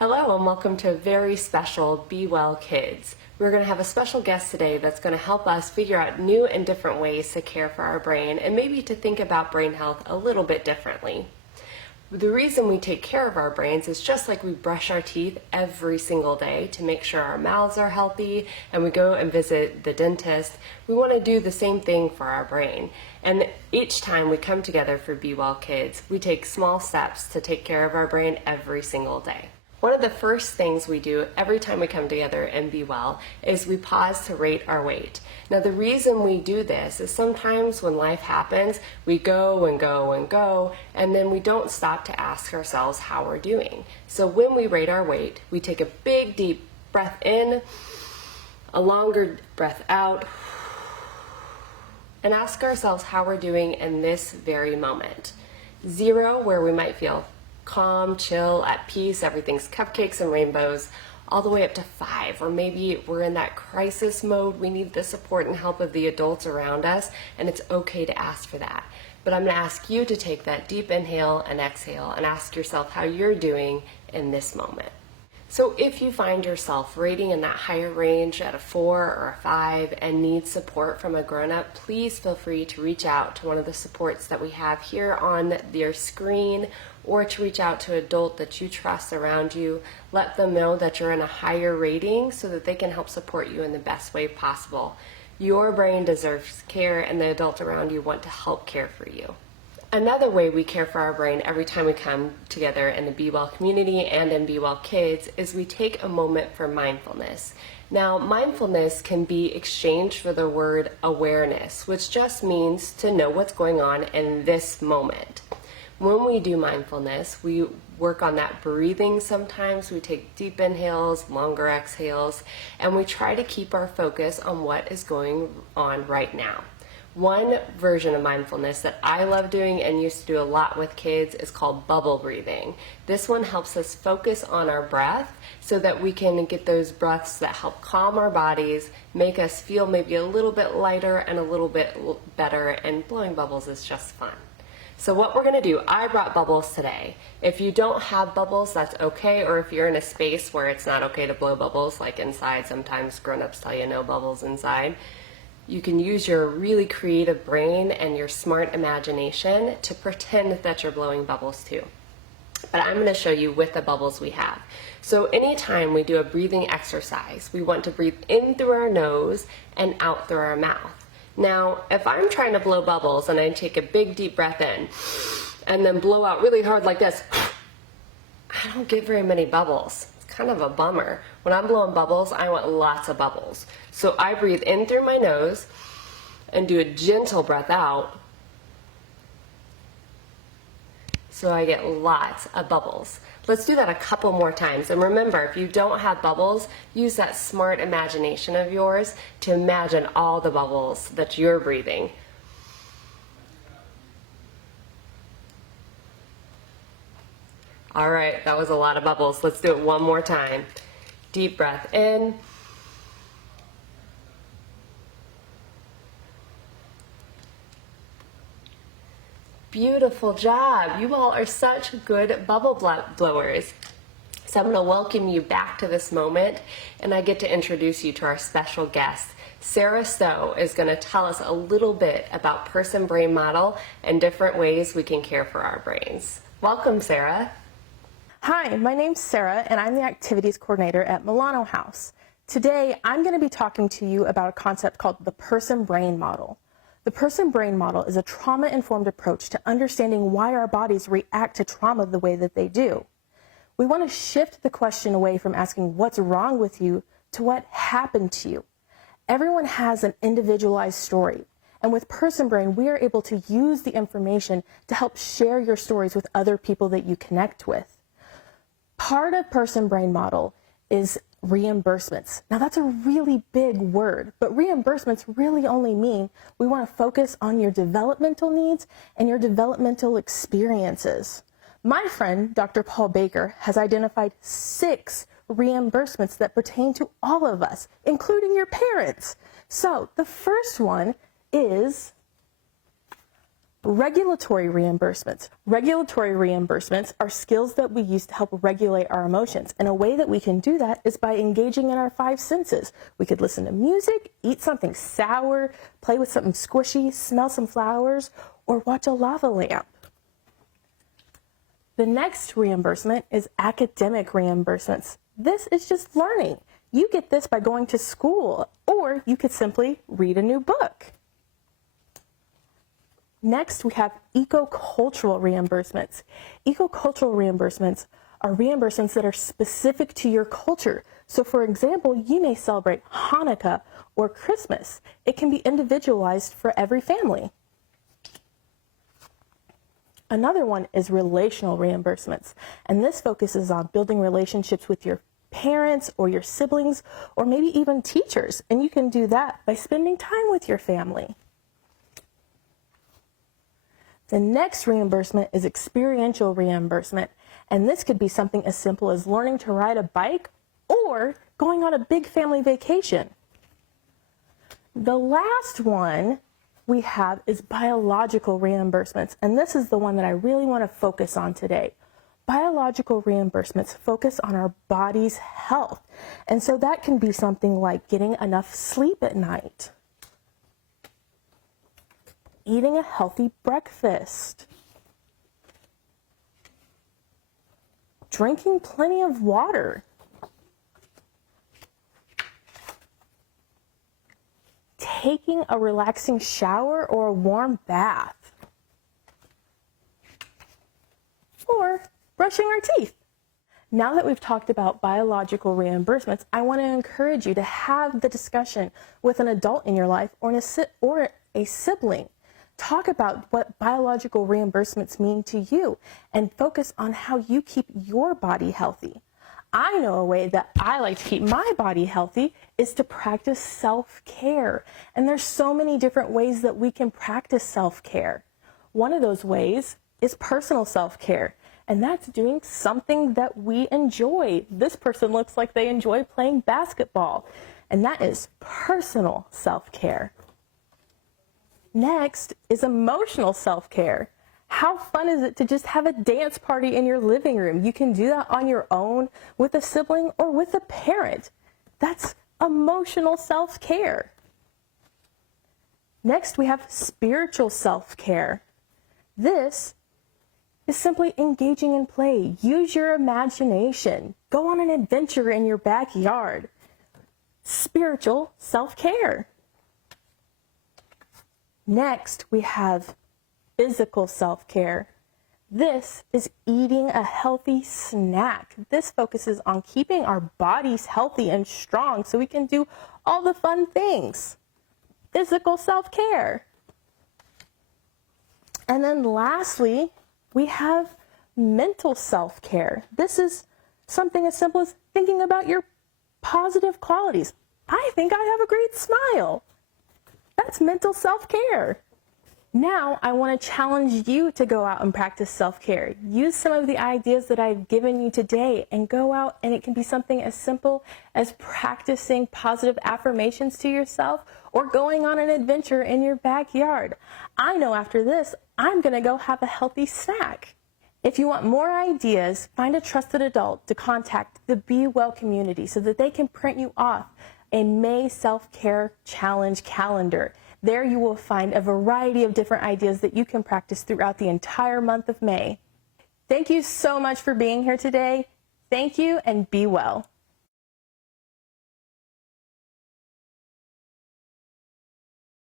Hello and welcome to a very special Be Well Kids. We're going to have a special guest today that's going to help us figure out new and different ways to care for our brain and maybe to think about brain health a little bit differently. The reason we take care of our brains is just like we brush our teeth every single day to make sure our mouths are healthy and we go and visit the dentist. We want to do the same thing for our brain. And each time we come together for Be Well Kids, we take small steps to take care of our brain every single day. One of the first things we do every time we come together and be well is we pause to rate our weight. Now the reason we do this is sometimes when life happens, we go and go and go, and then we don't stop to ask ourselves how we're doing. So when we rate our weight, we take a big deep breath in, a longer breath out, and ask ourselves how we're doing in this very moment. 0, where we might feel calm, chill, at peace, everything's cupcakes and rainbows, all the way up to 5, or maybe we're in that crisis mode, we need the support and help of the adults around us, and it's okay to ask for that. But I'm going to ask you to take that deep inhale and exhale and ask yourself how you're doing in this moment. So if you find yourself rating in that higher range at a 4 or a 5 and need support from a grown-up, please feel free to reach out to one of the supports that we have here on your screen, or to reach out to an adult that you trust around you. Let them know that you're in a higher rating so that they can help support you in the best way possible. Your brain deserves care, and the adults around you want to help care for you. Another way we care for our brain every time we come together in the Be Well community and in Be Well Kids is we take a moment for mindfulness. Now, mindfulness can be exchanged for the word awareness, which just means to know what's going on in this moment. When we do mindfulness, we work on that breathing sometimes. We take deep inhales, longer exhales, and we try to keep our focus on what is going on right now. One version of mindfulness that I love doing and used to do a lot with kids is called bubble breathing. This one helps us focus on our breath so that we can get those breaths that help calm our bodies, make us feel maybe a little bit lighter and a little bit better, and blowing bubbles is just fun. So what we're going to do, I brought bubbles today. If you don't have bubbles, that's okay, or if you're in a space where it's not okay to blow bubbles, like inside, sometimes grown-ups tell you no bubbles inside, you can use your really creative brain and your smart imagination to pretend that you're blowing bubbles too. But I'm going to show you with the bubbles we have. So anytime we do a breathing exercise, we want to breathe in through our nose and out through our mouth. Now, if I'm trying to blow bubbles and I take a big deep breath in and then blow out really hard like this, I don't get very many bubbles. Kind of a bummer. When I'm blowing bubbles, I want lots of bubbles. So I breathe in through my nose and do a gentle breath out so I get lots of bubbles. Let's do that a couple more times. And remember, if you don't have bubbles, use that smart imagination of yours to imagine all the bubbles that you're breathing. All right, that was a lot of bubbles. Let's do it one more time. Deep breath in. Beautiful job. You all are such good bubble blowers. So I'm going to welcome you back to this moment, and I get to introduce you to our special guest. Sarah Stowe is going to tell us a little bit about person-brain model and different ways we can care for our brains. Welcome, Sarah. Hi, my name's Sarah, and I'm the Activities Coordinator at Milano House. Today, I'm going to be talking to you about a concept called the person-brain model. The person-brain model is a trauma-informed approach to understanding why our bodies react to trauma the way that they do. We want to shift the question away from asking what's wrong with you to what happened to you. Everyone has an individualized story, and with Person Brain, we are able to use the information to help share your stories with other people that you connect with. Part of Person Brain model is reimbursements. Now that's a really big word, but reimbursements really only mean we want to focus on your developmental needs and your developmental experiences. My friend, Dr. Paul Baker, has identified 6 reimbursements that pertain to all of us, including your parents. So the first one is Regulatory reimbursements. Regulatory reimbursements are skills that we use to help regulate our emotions. And a way that we can do that is by engaging in our five senses. We could listen to music, eat something sour, play with something squishy, smell some flowers, or watch a lava lamp. The next reimbursement is academic reimbursements. This is just learning. You get this by going to school, or you could simply read a new book. Next, we have eco-cultural reimbursements. Eco-cultural reimbursements are reimbursements that are specific to your culture. So for example, you may celebrate Hanukkah or Christmas. It can be individualized for every family. Another one is relational reimbursements, and this focuses on building relationships with your parents or your siblings or maybe even teachers, and you can do that by spending time with your family. The next reimbursement is experiential reimbursement, and this could be something as simple as learning to ride a bike or going on a big family vacation. The last one we have is biological reimbursements, and this is the one that I really want to focus on today. Biological reimbursements focus on our body's health, and so that can be something like getting enough sleep at night, eating a healthy breakfast, drinking plenty of water, taking a relaxing shower or a warm bath, or brushing our teeth. Now that we've talked about biological reimbursements, I want to encourage you to have the discussion with an adult in your life or a sibling. Talk about what biological reimbursements mean to you and focus on how you keep your body healthy. I know a way that I like to keep my body healthy is to practice self-care. And there's so many different ways that we can practice self-care. One of those ways is personal self-care, and that's doing something that we enjoy. This person looks like they enjoy playing basketball, and that is personal self-care. Next is emotional self-care. How fun is it to just have a dance party in your living room? You can do that on your own, with a sibling, or with a parent. That's emotional self-care. Next, we have spiritual self-care. This is simply engaging in play. Use your imagination. Go on an adventure in your backyard. Spiritual self-care. Next, we have physical self-care. This is eating a healthy snack. This focuses on keeping our bodies healthy and strong so we can do all the fun things. Physical self-care. And then lastly, we have mental self-care. This is something as simple as thinking about your positive qualities. I think I have a great smile. That's mental self-care. Now, I want to challenge you to go out and practice self-care. Use some of the ideas that I've given you today and go out, and it can be something as simple as practicing positive affirmations to yourself or going on an adventure in your backyard. I know after this, I'm going to go have a healthy snack. If you want more ideas, find a trusted adult to contact the Be Well community so that they can print you off a May Self-Care Challenge calendar. There you will find a variety of different ideas that you can practice throughout the entire month of May. Thank you so much for being here today. Thank you, and be well.